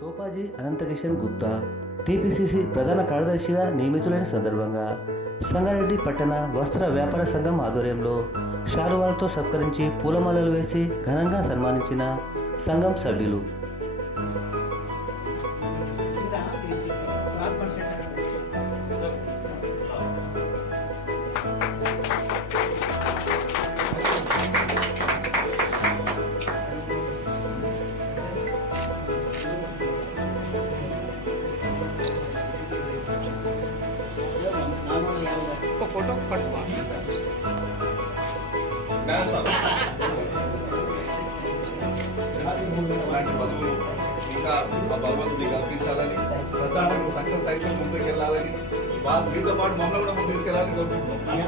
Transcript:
Thopaji Anant Kishan Gupta TPCC ప్రధాన కార్యదర్శిగా నియమితులైన సందర్భంగా సంగారెడ్డి పట్టణ వస్త్ర వ్యాపార సంఘం ఆధ్వర్యంలో షారువాలతో సత్కరించి పూలమాలలు వేసి ఘనంగా సన్మానించిన సంఘం సభ్యులు. ఒక ఫోటో పట్టుకో. బతువులు ఇంకా ఆ భగవంతుని కల్పించాలని ప్రధానంగా సక్సెస్ అయితే ముందుకు వెళ్ళాలని మీతో పాటు మమ్మల్ని కూడా ముందుకు తీసుకెళ్ళాలని కోరుకుంటున్నాం.